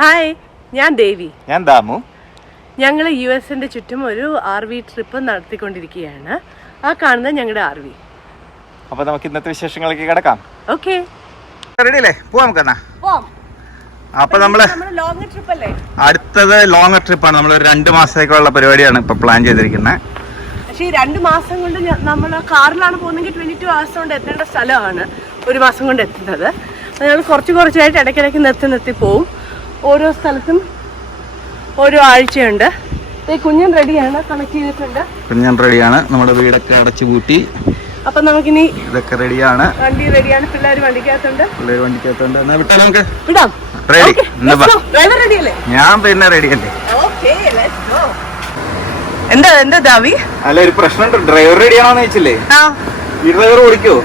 Hi, ഞാൻ ദേവി. ഞാൻ ദാമു. ഞങ്ങൾ US-ന്റെ ചുറ്റും ഒരു RV ട്രിപ്പ് നടത്തിക്കൊണ്ടിരിക്കുകയാണ്. ആ കാണുന്നത് ഞങ്ങളുടെ RV. അപ്പോൾ നമുക്ക് ഇന്നത്തെ വിശേഷങ്ങളിലേക്ക് കിടക്കാം. ഓക്കെ, റെഡി അല്ലേ? പോവാം നമുക്കെന്നാ. അപ്പോൾ നമ്മൾ ലോങ് ട്രിപ്പ് അല്ലേ? അടുത്തത് ലോങ് ട്രിപ്പാണ്. നമ്മൾ 2 മാസത്തേക്കുള്ള പരിപാടിയാണ് ഇപ്പോൾ പ്ലാൻ ചെയ്തിരിക്കുന്നത്. പക്ഷേ ഈ 2 മാസം കൊണ്ട് നമ്മൾ കാറിലാണ് പോകുന്നതെങ്കിൽ 22 hours കൊണ്ട് എത്തേണ്ട സ്ഥലമാണ് 1 മാസം കൊണ്ട് എത്തുന്നത്. ഞങ്ങൾ കുറച്ചായിട്ട് ഇടയ്ക്കിടയ്ക്ക് നിർത്തി പോവും. ഓരോ സ്ഥലത്തും ഓരോ ആഴ്ചയുണ്ട്. കുഞ്ഞൻ റെഡിയാണ്, കണക്ട് ചെയ്തിട്ടുണ്ട്. കുഞ്ഞൻ റെഡിയാണ്, നമ്മുടെ വീടൊക്കെ അടച്ചു പൂട്ടി. അപ്പൊ നമുക്കിനി ഇതൊക്കെ റെഡിയാണ്, വണ്ടി റെഡിയാണ്, പിള്ളേർ വണ്ടിക്കകത്തുണ്ട്. എന്നാ വിട്ടാ നമുക്ക് വിടാം. റെഡി. ഡ്രൈവർ റെഡിയല്ലേ? ഞാൻ പിന്നെ റെഡിയല്ലേ. എന്താ ദാവി? അല്ല, ഒരു പ്രശ്നമുണ്ട്. ഡ്രൈവർ റെഡിയാണോന്ന് ചോദിച്ചില്ലേ? ഈ ഡ്രൈവർ ഓടിക്കോ?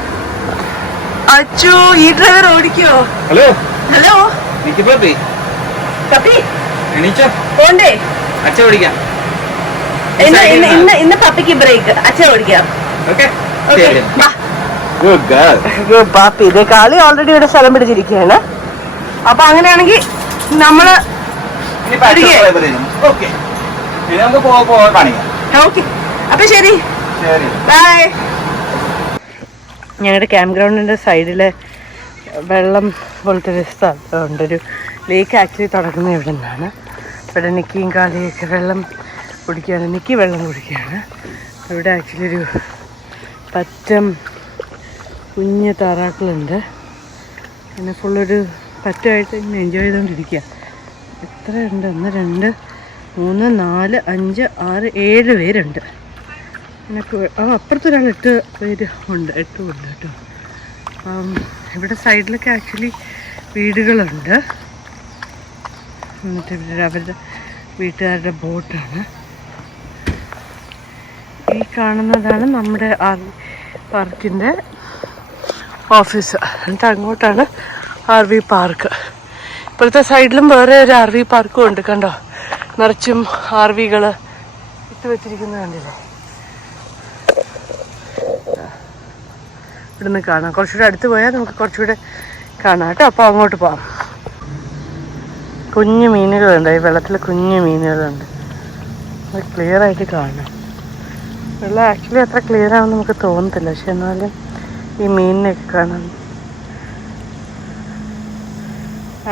അച്ചു, ഈ ഡ്രൈവർ ഓടിക്കോ? ഹലോ ഹലോ, എണീച്ചോ? പോണ്ടേ? അച്ഛ ഓടിക്കാം. ഇന്ന് പപ്പിക്ക് ബ്രേക്ക്, അച്ഛ ഓടിക്കാം. പാപ്പി ഇതേ കാളി ഓൾറെഡി ഇവിടെ സ്ഥലം പിടിച്ചിരിക്കുകയാണ്. അപ്പൊ അങ്ങനെയാണെങ്കിൽ നമ്മള് അപ്പൊ ശരി, ബൈ. ഞങ്ങളുടെ ക്യാമ്പ് ഗ്രൗണ്ടിന്റെ സൈഡില് വെള്ളം പോലത്തെ ഒരു സ്ഥലമുണ്ട്. ഒരു ലേക്ക് ആക്ച്വലി തുടങ്ങുന്നത് ഇവിടെ നിന്നാണ്. ഇവിടെ നിക്കിയും കാളിയൊക്കെ വെള്ളം കുടിക്കുകയാണ്. നിക്കി വെള്ളം കുടിക്കുകയാണ്. ഇവിടെ ആക്ച്വലി ഒരു പറ്റം കുഞ്ഞ് താറാക്കളുണ്ട്. പിന്നെ ഫുള്ളൊരു പറ്റമായിട്ട് ഇങ്ങനെ എൻജോയ് ചെയ്തുകൊണ്ടിരിക്കുക. എത്രയുണ്ട്? 1 2 3 4 5 6 7 പേരുണ്ട്. എനിക്ക് അപ്പുറത്തൊരാൾ 8 പേര് ഉണ്ട്. 8 ഉണ്ട് കേട്ടോ. ഇവിടെ സൈഡിലൊക്കെ ആക്ച്വലി വീടുകളുണ്ട്. എന്നിട്ട് ഇവിടെ അവരുടെ വീട്ടുകാരുടെ ബോട്ടാണ്. ഈ കാണുന്നതാണ് നമ്മുടെ പാർക്കിൻ്റെ ഓഫീസ്. എന്നിട്ട് അങ്ങോട്ടാണ് RV പാർക്ക്. ഇപ്പോഴത്തെ സൈഡിലും വേറെ ഒരു RV പാർക്കും ഉണ്ട്. കണ്ടോ, നിറച്ചും RV-കൾ ഇട്ട് വെച്ചിരിക്കുന്നത് കണ്ടില്ലേ? ഇവിടുന്ന് കാണാം. കുറച്ചുകൂടെ അടുത്ത് പോയാൽ നമുക്ക് കുറച്ചുകൂടെ കാണാം കേട്ടോ. അപ്പോൾ അങ്ങോട്ട് പോകാം. കുഞ്ഞു മീനുകളുണ്ട്, ഈ വെള്ളത്തിൽ കുഞ്ഞു മീനുകളുണ്ട്. അത് ക്ലിയറായിട്ട് കാണാം. വെള്ളം ആക്ച്വലി അത്ര ക്ലിയർ ആണെന്ന് നമുക്ക് തോന്നത്തില്ല, പക്ഷെ എന്നാലും ഈ മീനിനെയൊക്കെ കാണാം.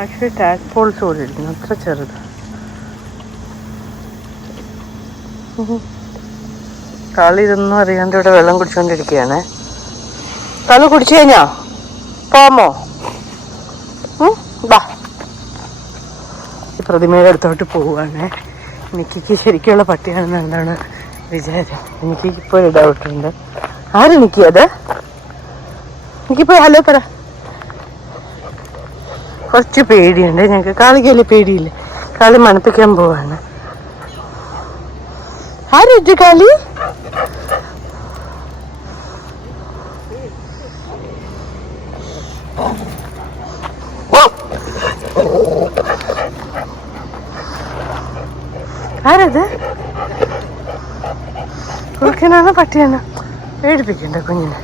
ആക്ച്വലി ടാഡ്പോൾസ് പോലെ ഇരിക്കുന്നു, അത്ര ചെറുത്. കാളി ഇതൊന്നും അറിയാണ്ട് ഇവിടെ വെള്ളം കുടിച്ചുകൊണ്ടിരിക്കുകയാണ്. കാളി കുടിച്ചു കഴിഞ്ഞോ? പോമോ? ബാ. ഈ പ്രതിമയുടെ അടുത്തോട്ട് പോവുകയാണ്. നിക്കിക്ക് ശരിക്കുള്ള പട്ടിയാണെന്ന് എന്താണ് വിചാരം? എനിക്കിപ്പോൾ ഒരു ഡൗട്ടുണ്ട്. ആര് നിക്കിയത്? എനിക്കിപ്പോൾ ഹലോ പറ. കുറച്ച് പേടിയുണ്ട് ഞങ്ങൾക്ക്. കാളിക്കല്ലേ പേടിയില്ല. കാളി മണപ്പിക്കാൻ പോവാണ്. ആര് കാളി? ആരത്? കുറുക്കനാണ് പട്ടിയാണ്? പേടിപ്പിക്കണ്ട കുഞ്ഞിനെ.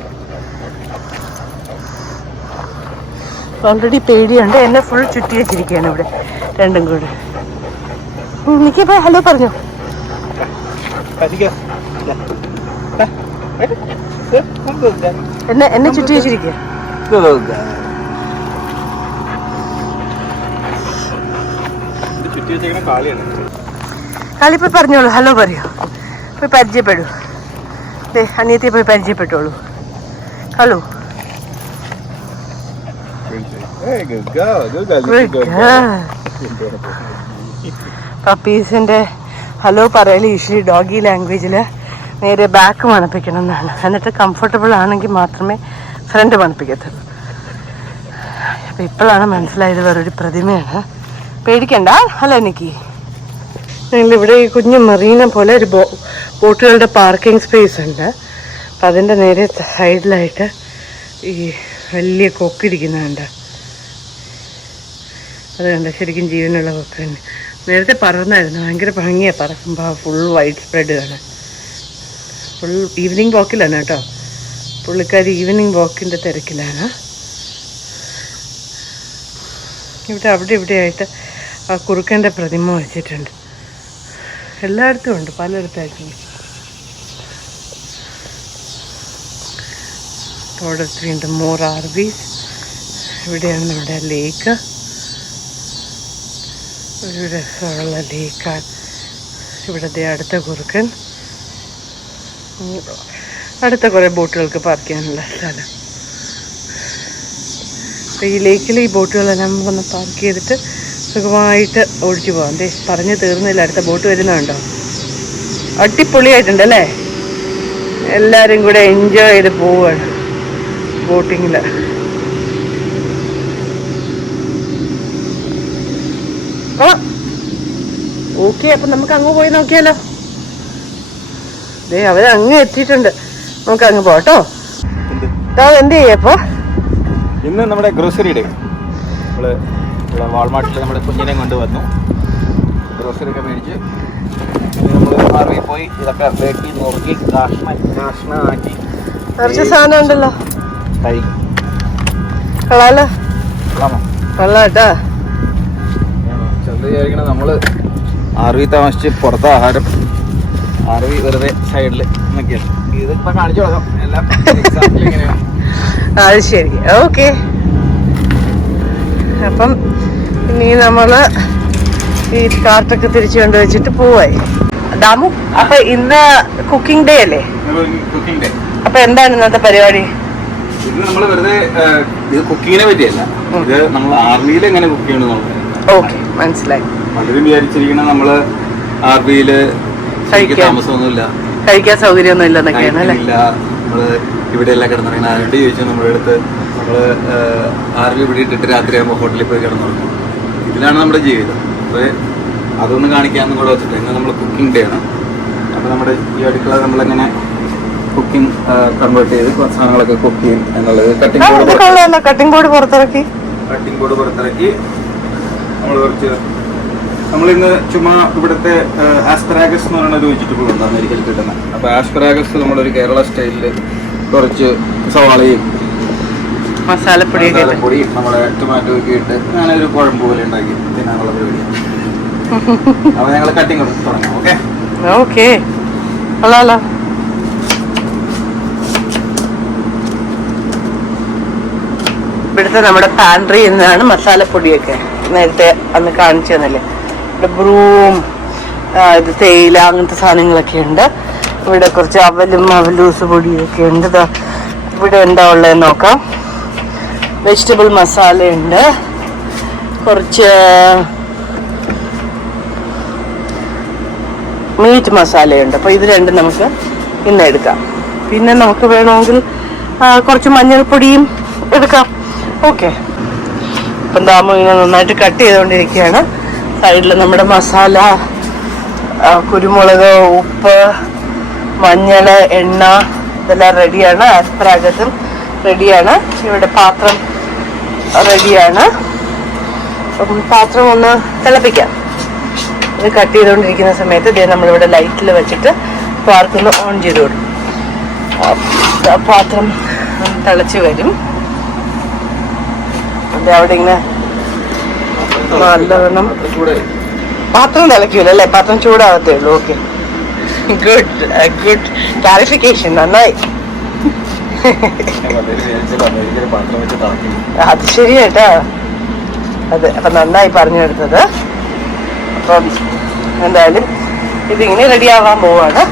ഓൾറെഡി പേടിയുണ്ട്. എന്നെ ഫുൾ ചുറ്റി വെച്ചിരിക്കുകയാണ് ഇവിടെ രണ്ടും കൂടെ. എനിക്കിപ്പോ ഹലോ പറഞ്ഞോ. എന്നെ ചുറ്റി വെച്ചിരിക്കുക. കളി പോയി പറഞ്ഞോളൂ, ഹലോ പറയൂ. പോയി പരിചയപ്പെടൂ. അനിയത്തി പോയി പരിചയപ്പെട്ടോളൂ. ഹലോ. പപ്പീസിന്റെ ഹലോ പറയൽ യൂഷ്വലി ഡോഗി ലാംഗ്വേജിൽ നേരെ ബാക്ക് മണപ്പിക്കണം എന്നാണ്. എന്നിട്ട് കംഫർട്ടബിൾ ആണെങ്കിൽ മാത്രമേ ഫ്രണ്ട് മണപ്പിക്കത്തുള്ളൂ. അപ്പം ഇപ്പോഴാണ് മനസ്സിലായത് വേറൊരു പ്രതിമയാണ്. പേടിക്കണ്ട. ഹലോ എനിക്ക്. ഞങ്ങളിവിടെ ഈ കുഞ്ഞു മറീന പോലെ ഒരു ബോട്ടുകളുടെ പാർക്കിംഗ് സ്പേസ് ഉണ്ട്. അപ്പം അതിൻ്റെ നേരെ സൈഡിലായിട്ട് ഈ വലിയ കൊക്കിരിക്കുന്നുണ്ട്. അത് കണ്ട, ശരിക്കും ജീവനുള്ള കൊക്കുണ്ട്. നേരത്തെ പറന്നായിരുന്നു, ഭയങ്കര ഭംഗിയാണ് പറക്കുമ്പോൾ. ഫുൾ വൈഡ് സ്പ്രെഡ് കാണാൻ. ഫുൾ ഈവനിങ് വാക്കിലാണ് കേട്ടോ. പുള്ളിക്കാരി ഈവനിങ് വാക്കിൻ്റെ തിരക്കിലാണ്. ഇവിടെ അവിടെ ഇവിടെയായിട്ട് ആ കുറുക്കൻ്റെ പ്രതിമ വെച്ചിട്ടുണ്ട്. എല്ലായിടത്തും ഉണ്ട്, പലയിടത്തായിട്ടും. തോടത്തിലുണ്ട് മോർ ആർവീസ്. ഇവിടെയാണ് നമ്മുടെ ലേക്ക്. ഒരു രസമുള്ള ലേക്കാണ്. ഇവിടുത്തെ അടുത്ത കുറുക്കൻ. അടുത്ത കുറേ ബോട്ടുകൾക്ക് പാർക്ക് ചെയ്യാനുള്ള സ്ഥലം. അപ്പോൾ ഈ ലേക്കിൽ ഈ ബോട്ടുകളെല്ലാം വന്ന് പാർക്ക് ചെയ്തിട്ട് സുഖമായിട്ട് ഓടിച്ചു പോകാം. ദേ പറഞ്ഞു തീർന്നില്ല, അടുത്ത ബോട്ട് വരുന്നുണ്ടോ. അടിപൊളിയായിട്ടുണ്ട് അല്ലേ? എല്ലാവരും കൂടെ എൻജോയ് ചെയ്ത് പോവുകയാണ് ബോട്ടിങ്ങിൽ. ഓക്കെ, അപ്പം നമുക്ക് അങ്ങ് പോയി നോക്കിയാലോ. ദേ അവരങ്ങ് എത്തിയിട്ടുണ്ട്, നമുക്ക് അങ്ങ് പോട്ടോ. എന്ത് ചെയ്യപ്പോ ഇന്ന് നമ്മുടെ ഗ്രോസറി ഡേ. നമ്മള് വാൾമാർട്ടിൽ നമ്മുടെ കുഞ്ഞിനെ കൊണ്ടുവന്നു. ഗ്രോസറി ഒക്കെ മേടിച്ച് നമ്മൾ മാറി പോയി ഇതൊക്കെ വെട്ടി നോക്കി കഷ്ണമാക്കി കുറച്ച് സാധനം ഉണ്ടല്ലോ. കഴിക്കും. കൊള്ളാലോ, കൊള്ളാട്ടാ. ചെന്ന് വിചാരിക്കണ നമ്മള് ആർവി താമസിച്ച് പുറത്തെ ആഹാരം, ആർവി വെറുതെ സൈഡിൽ നോക്കിയാൽ ഇതിപ്പോ കാണിച്ചു കൊടുക്കാം എല്ലാം എങ്ങനെയാണ്. അത് ശരി, ഓക്കെ. അപ്പം ഇനി നമ്മള് ഈ കാർട്ടൊക്കെ തിരിച്ചു കൊണ്ടുവച്ചിട്ട് പോവായി. ദാമു, അപ്പൊ ഇന്ന് കുക്കിംഗ് ഡേ അല്ലേ? Cooking day. അപ്പൊ എന്താണ് ഇന്നത്തെ പരിപാടി? ഇത് നമ്മൾ വെറുതെ ഇത് കുക്കിങ്ങിനെ പറ്റിയല്ല, ഇത് നമ്മൾ ആർമിയിൽ എങ്ങനെ കുക്ക് ചെയ്യണമെന്നുള്ളത്. ഓക്കെ, മനസ്സിലായി. പലരും വിചാരിച്ചിരിക്കണം നമ്മള് ആർമിയില് താമസമൊന്നുമില്ല, കഴിക്കാൻ സൗകര്യമൊന്നും ഇല്ലെന്നൊക്കെയാണ് അല്ലേ? നമ്മള് ഇവിടെ എല്ലാം കിടന്നിറങ്ങണം. ആരോട് ചോദിച്ചാൽ നമ്മുടെ അടുത്ത് നമ്മള് ആർമി ഇവിടെ ഇട്ടിട്ട് രാത്രിയാകുമ്പോൾ ഹോട്ടലിൽ പോയി കിടന്നുറങ്ങും. ഇതിലാണ് നമ്മുടെ ജീവിതം. അപ്പോൾ അതൊന്ന് കാണിക്കാമെന്ന് കൂടെ വെച്ചിട്ട് ഇന്ന് നമ്മൾ കുക്കിംഗ് ഡേ ആണ്. അപ്പോൾ നമ്മുടെ ഈ അടുക്കള നമ്മളെങ്ങനെ കുക്കിംഗ് കൺവേർട്ട് ചെയ്ത് സാധനങ്ങളൊക്കെ കുക്ക് ചെയ്യും എന്നുള്ളത്. കട്ടിംഗ് ബോർഡ് പുറത്തിറക്കി നമ്മൾ കുറച്ച് നമ്മളിന്ന് ചുമ്മാ ഇവിടുത്തെ ആസ്പെറാഗസ് എന്ന് പറയുന്ന ഒരു വെജിറ്റബിൾ ഉണ്ട് അമേരിക്കയിൽ കിട്ടുന്നത്. അപ്പോൾ ആസ്പെറാഗസ് നമ്മളൊരു കേരള സ്റ്റൈലിൽ കുറച്ച് സവാളയും മസാലപ്പൊടിയും നമ്മുടെ ടൊമാറ്റോ ഒക്കെ ഇട്ട് അങ്ങനെ ഒരു കുഴമ്പ് പോലെ ഉണ്ടാക്കി തിന്നാനുള്ള പരിപാടിയാണ്. അപ്പോൾ ഞങ്ങൾ കട്ടിങ് തുടങ്ങാം. Okay okay. ഹലോ, ഇവിടുത്തെ നമ്മുടെ പാൻട്രിയിൽ നിന്നാണ് മസാലപ്പൊടിയൊക്കെ നേരത്തെ അന്ന് കാണിച്ചു തന്നല്ലേ. ഇവിടെ ബ്രൂം, ഇത് തേയില, അങ്ങനത്തെ സാധനങ്ങളൊക്കെ ഉണ്ട്. ഇവിടെ കുറച്ച് അവലൂസ് പൊടിയൊക്കെ ഉണ്ട്. ഇവിടെ എന്താ ഉള്ളതെന്ന് നോക്കാം. വെജിറ്റബിൾ മസാലയുണ്ട്, കുറച്ച് മീറ്റ് മസാലയുണ്ട്. അപ്പോൾ ഇത് രണ്ടും നമുക്ക് ഇന്ന് എടുക്കാം. പിന്നെ നമുക്ക് വേണമെങ്കിൽ കുറച്ച് മഞ്ഞൾപ്പൊടിയും എടുക്കാം. ഓക്കെ. ഇപ്പം ദാമു ഇങ്ങനെ നന്നായിട്ട് കട്ട് ചെയ്തുകൊണ്ടിരിക്കുകയാണ്. സൈഡിൽ നമ്മുടെ മസാല, കുരുമുളക്, ഉപ്പ്, മഞ്ഞൾ, എണ്ണ ഇതെല്ലാം റെഡിയാണ്. ആസ്പെറാഗസും റെഡിയാണ്. ഇവിടെ പാത്രം റെഡിയാണ്. അപ്പം പാത്രം ഒന്ന് തിളപ്പിക്കാം. ഇത് കട്ട് ചെയ്തുകൊണ്ടിരിക്കുന്ന സമയത്ത് ഇതേ നമ്മളിവിടെ ലൈറ്റിൽ വെച്ചിട്ട് പാർക്കൊന്ന് ഓൺ ചെയ്ത് കൊടുക്കും. പാത്രം തിളച്ച് വരും. അതെ, അവിടെ ഇങ്ങനെ നല്ലവണ്ണം പാത്രം തിളയ്ക്കൂല അല്ലേ? പാത്രം ചൂടാവത്തേ ഉള്ളൂ. Okay, good clarification. നന്നായി. അത് ശരിയേട്ടാ. അതെ, അപ്പം നന്നായി പറഞ്ഞു എടുത്തത്. അപ്പം എന്തായാലും ഇതിങ്ങനെ റെഡി ആവാൻ പോവാണ്.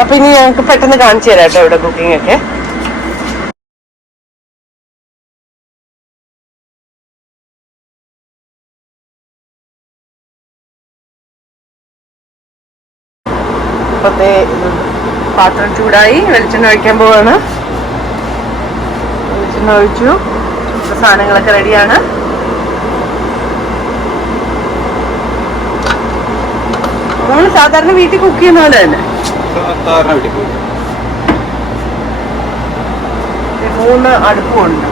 അപ്പം ഇനി ഞങ്ങൾക്ക് പെട്ടെന്ന് കാണിച്ചു തരാം കേട്ടോ ഇവിടെ കുക്കിംഗ് ഒക്കെ. അപ്പത്തെ പാത്രം ചൂടായി, വെളിച്ചെണ്ണ ഒഴിക്കാൻ പോവാണ്. വെളിച്ചെണ്ണ ഒഴിച്ചു. സാധനങ്ങളൊക്കെ റെഡിയാണ്. നമ്മൾ സാധാരണ വീട്ടിൽ കുക്ക് ചെയ്യുന്ന പോലെ തന്നെ. 3 അടുപ്പുണ്ട്.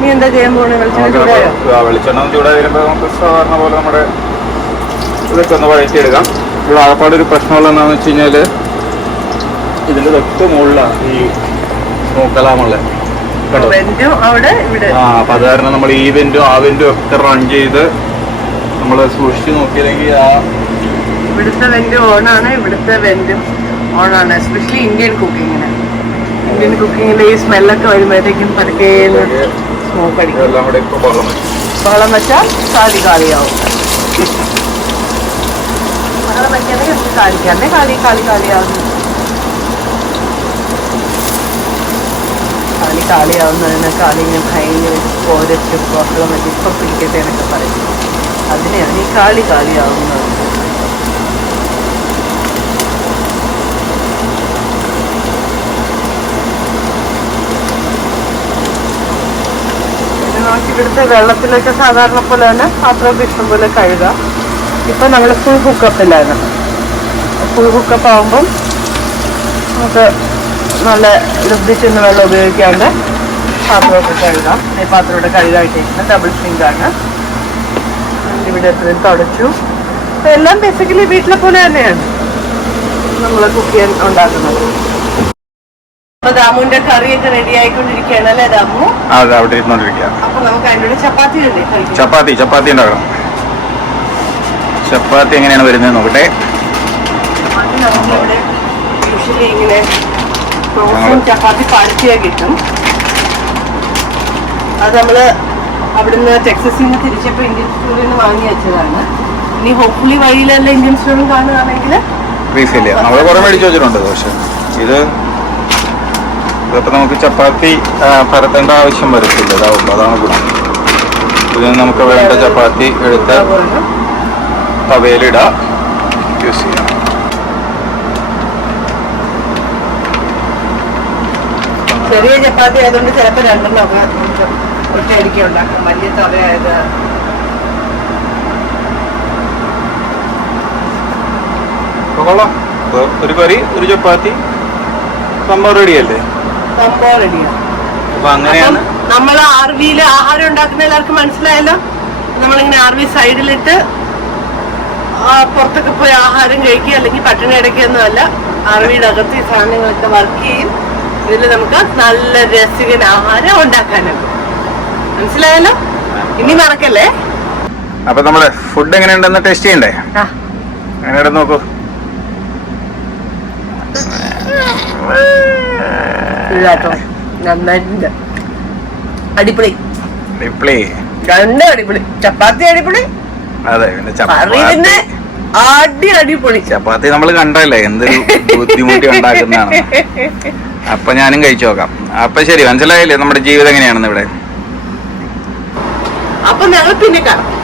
നീ എന്താ ചെയ്യാൻ പോണേ? വെളിച്ചെണ്ണ ചൂടായി വരുമ്പോൾ നമുക്ക് സാധാരണ പോലെ നമ്മുടെ ഇതൊക്കെ ഒന്ന് വഴറ്റിയെടുക്കാം. ഇവിടെ ആകപ്പാട് ഒരു പ്രശ്നമുള്ള എന്താണെന്ന് വെച്ച് കഴിഞ്ഞാൽ ഇതിൻ്റെ തൊട്ട് മുകളിലാണ് ഈ സ്മോക്ക് അലാമുള്ള കേട്ടോ. വെന്റും അവിടെ ഇവിടെ. അപ്പൊ അത് കാരണം നമ്മൾ ഈ വെന്റും ആ വെന്റും ഒക്കെ റൺ ചെയ്ത് നമ്മൾ സൂക്ഷിച്ച് നോക്കിയില്ലെങ്കിൽ ഇവിടുത്തെ വെന്റ് ഓണാണ്, ഇവിടുത്തെ വെന്റും ഓണാണ്. എസ്പെഷ്യലി ഇന്ത്യൻ കുക്കിങ്ങിന്. ഇന്ത്യൻ കുക്കിങ്ങിന്റെ ഈ സ്മെല്ലൊക്കെ വരുമ്പോഴത്തേക്കും പതുക്കെ സ്മോക്ക് അടിക്കും. എല്ലാം കൂടെ ഇപ്പൊ ബഹളം വെച്ചാൽ കാലിയാവും. ബഹളം വയ്ക്കാതെ കാലിക്കാതെ കാലിയാവുന്നു. കാലിയാവുന്നതിന് കാലിങ്ങനെ ഭയങ്കര ഓരച്ചും ബഹളം വെച്ച് ഇപ്പം പിടിക്കട്ടെ എന്നൊക്കെ പറയും. അതിനെയാണ് ഈ കാലിയാവുന്നത്. നമുക്ക് ഇവിടുത്തെ വെള്ളത്തിലൊക്കെ സാധാരണ പോലെ തന്നെ പാത്രമൊക്കെ ഇഷ്ടം പോലെ കഴുകാം. ഇപ്പം നമ്മൾ ഫുൾ ഹുക്കപ്പിലാണ്. ഫുൾ ഹുക്കപ്പ് ആകുമ്പം നമുക്ക് നല്ല ലബ്ധിച്ചെന്ന് വെള്ളം ഉപയോഗിക്കാണ്ട് പാത്രമൊക്കെ കഴുകാം. ഈ പാത്രമൊക്കെ കഴുകായിട്ടിരിക്കുന്ന ഡബിൾ സിങ്കാണ്. ഇവിടെ എത്രയും തുടച്ചു. അപ്പം എല്ലാം ബേസിക്കലി വീട്ടിലെ പോലെ തന്നെയാണ് നമ്മൾ കുക്ക് ചെയ്യാൻ ഉണ്ടാക്കുന്നത്. അപ്പൊ ദാമുവിന്റെ കറിയൊക്കെ റെഡി ആയിക്കൊണ്ടിരിക്കുകയാണ് അല്ലേ ദാമു? അതെ, അവിടെ ഇരുന്നോണ്ടിരിക്കുക. അപ്പൊ നമുക്ക് അതിൻ്റെ കൂടെ ചപ്പാത്തി ചപ്പാത്തി ഉണ്ടാക്കണം. ചപ്പാത്തി എങ്ങനെയാണ് വരുന്നത് നോക്കട്ടെ. നമ്മളിവിടെ യൂഷ്വലി ഇങ്ങനെ ചപ്പാത്തി പഴുത്തിയാ കിട്ടും. അത് നമ്മള് അവിടുന്ന് ടെക്സസിൽ നിന്ന് തിരിച്ചപ്പോ ഇന്ത്യൻ സ്റ്റോറിൽ നിന്ന് വാങ്ങി വെച്ചതാണ്. ഇനി ഹോപ്പ്ഫുള്ളി വഴിയിലല്ല ഇന്ത്യൻ സ്റ്റോറും കാണുകയാണെങ്കിൽ റീഫിൽ നമ്മൾ കുറെ മേടിച്ചു വെച്ചിട്ടുണ്ട്. പക്ഷെ ഇതിപ്പോ നമുക്ക് ചപ്പാത്തി പരത്തേണ്ട ആവശ്യം വരത്തില്ല. ഇതാവുമ്പോ അതാണ് ഗുണം. ഇതിന് നമുക്ക് വേണ്ട ചപ്പാത്തി എടുത്ത് തവയിലിടാം, യൂസ് ചെയ്യാം. ചെറിയ ചപ്പാത്തി ആയതുകൊണ്ട് ചിലപ്പോൾ രണ്ടെണ്ണമൊക്കെ ഒറ്റയടിക്ക് ഉണ്ടാക്കും. വലിയ തവയായത് കൊള്ളാം. ഒരു കറി, ഒരു ചപ്പാത്തി, സംഭവം റെഡിയല്ലേ? സംഭവം റെഡിയാണ്. അപ്പൊ അങ്ങനെയാണ് നമ്മൾ ആർവിയിൽ ആഹാരം ഉണ്ടാക്കുന്ന എല്ലാവർക്കും മനസ്സിലായല്ലോ. നമ്മളിങ്ങനെ ആർവി സൈഡിലിട്ട് പുറത്തൊക്കെ പോയി ആഹാരം കഴിക്കുക, അല്ലെങ്കിൽ പട്ടിണി കിടക്കുകയൊന്നും അല്ല. ആർവിയുടെ അകത്ത് ഈ സാധനങ്ങളൊക്കെ വർക്ക് ചെയ്യും. ഇതിൽ നമുക്ക് നല്ല രസികൻ ആഹാരം ഉണ്ടാക്കാനൊക്കെ മനസ്സിലായല്ലോ. ഇനി മറക്കല്ലേ. അപ്പൊ നമ്മള് ഫുഡ് എങ്ങനെയുണ്ടെന്ന് ടേസ്റ്റ് ചെയ്യണ്ടേ? അങ്ങനെ നോക്കൂ. നന്നായിട്ടുണ്ട്. അടിപൊളി. രണ്ട് അടിപൊളി. ചപ്പാത്തി അടിപൊളി. അതെ, പിന്നെ അടിപൊളി ചപ്പാത്തി നമ്മൾ കണ്ടല്ലേ എന്തൊരു ബുദ്ധിമുട്ടി ഉണ്ടാക്കുന്നതാണ്. അപ്പൊ ഞാനും കഴിച്ചു നോക്കാം. അപ്പൊ ശരി, മനസ്സിലായില്ലേ നമ്മുടെ ജീവിതം എങ്ങനെയാണെന്ന് ഇവിടെ. അപ്പൊ ഞങ്ങൾ പിന്നെ കാണാം.